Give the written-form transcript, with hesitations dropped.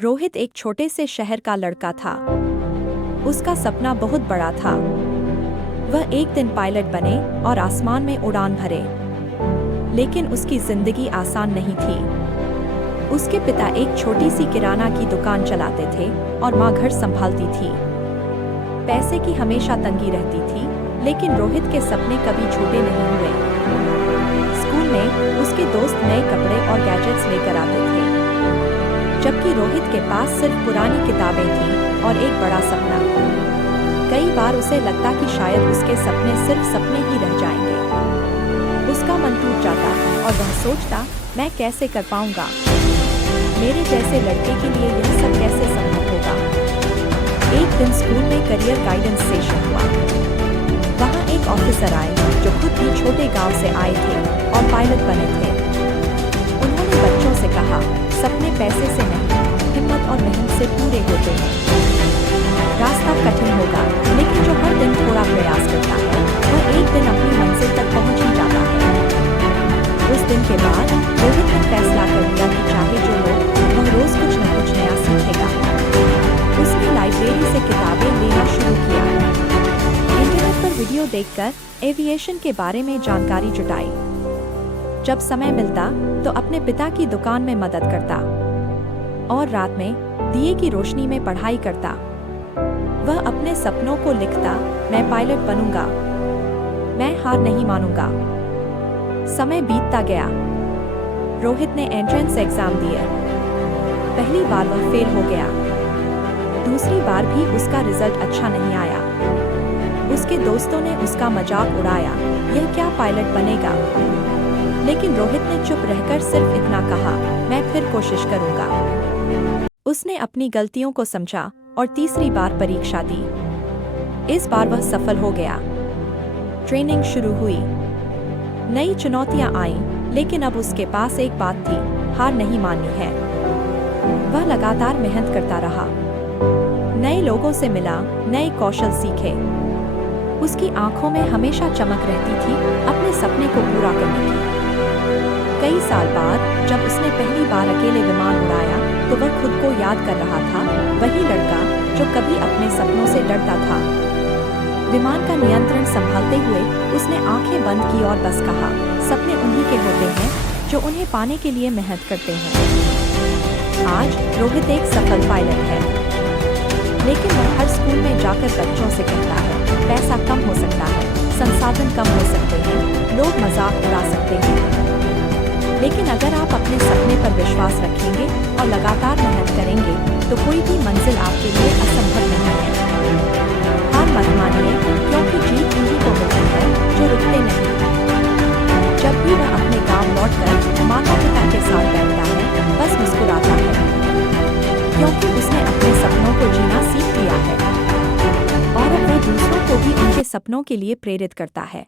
रोहित एक छोटे से शहर का लड़का था। उसका सपना बहुत बड़ा था। वह एक दिन पायलट बने और आसमान में उड़ान भरे। लेकिन उसकी जिंदगी आसान नहीं थी। उसके पिता एक छोटी सी किराना की दुकान चलाते थे और माँ घर संभालती थी। पैसे की हमेशा तंगी रहती थी, लेकिन रोहित के सपने कभी छोटे नहीं हुए। स्कूल में उसके दोस्त नए कपड़े और गैजेट्स लेकर आते थे, जबकि रोहित के पास सिर्फ पुरानी किताबें थीं और एक बड़ा सपना। कई बार उसे लगता कि शायद उसके सपने सिर्फ सपने ही रह जाएंगे। उसका मन टूट जाता और वह सोचता, मैं कैसे कर पाऊंगा? मेरे जैसे लड़के के लिए यह सब कैसे संभव होगा? एक दिन स्कूल में करियर गाइडेंस सेशन हुआ। वहाँ एक ऑफिसर आए जो खुद भी छोटे गांव से आए थे और पायलट बने थे। उन्होंने बच्चों से कहा, सपने पैसे से नहीं, हिम्मत और मेहनत से पूरे होते हैं। रास्ता कठिन होगा, लेकिन जो हर दिन थोड़ा प्रयास करता है, वह एक दिन अपनी मंजिल तक पहुंच ही जाता है। उस दिन के बाद रोहित ने फैसला कर लिया कि चाहे जो हो, वह रोज कुछ न कुछ नया सीखेगा। उसने लाइब्रेरी से किताबें लेना शुरू किया। इंटरनेट पर वीडियो देखकर एविएशन के बारे में जानकारी जुटाई। जब समय मिलता तो अपने पिता की दुकान में मदद करता और रात में दिए की रोशनी में पढ़ाई करता। वह अपने सपनों को लिखता, मैं पायलट बनूंगा, मैं हार नहीं मानूंगा। समय बीतता गया। रोहित ने एंट्रेंस एग्जाम दिए। पहली बार वह फेल हो गया। दूसरी बार भी उसका रिजल्ट अच्छा नहीं आया। उसके दोस्तों ने उसका मजाक उड़ाया, यह क्या पायलट बनेगा? लेकिन रोहित ने चुप रहकर सिर्फ इतना कहा, मैं फिर कोशिश करूंगा। उसने अपनी गलतियों को समझा और तीसरी बार परीक्षा दी। इस बार वह सफल हो गया। ट्रेनिंग शुरू हुई। नई चुनौतियां आईं, लेकिन अब उसके पास एक बात थी, हार नहीं माननी है। वह लगातार मेहनत करता रहा। नए लोगों से मिला, नए कौशल सीखे। उसकी आंखों में हमेशा चमक रहती थी अपने सपने को पूरा करने की। कई साल बाद जब उसने पहली बार अकेले विमान उड़ाया, तो वह खुद को याद कर रहा था, वही लड़का जो कभी अपने सपनों से डरता था। विमान का नियंत्रण संभालते हुए उसने आंखें बंद की और बस कहा, सपने उन्हीं के होते हैं जो उन्हें पाने के लिए मेहनत करते हैं। आज रोहित एक सफल पायलट है, लेकिन वह हर स्कूल में जाकर बच्चों से कहता है, पैसा कम हो सकता है, संसाधन कम हो सकते हैं, लोग मजाक उड़ा सकते हैं, लेकिन अगर आप अपने सपने पर विश्वास रखेंगे और लगातार मेहनत करेंगे, तो कोई भी मंजिल आपके लिए असंभव नहीं है। हार मत मानिए, क्योंकि जीत उन्हीं को मिलती है जो रुकते नहीं। जब भी वह अपने गांव लौटकर माता पिता के साथ बैठता है, बस मुस्कुराता है, क्योंकि उसने अपने सपनों को जीना सीख लिया है और अब वह दूसरों को भी उनके सपनों के लिए प्रेरित करता है।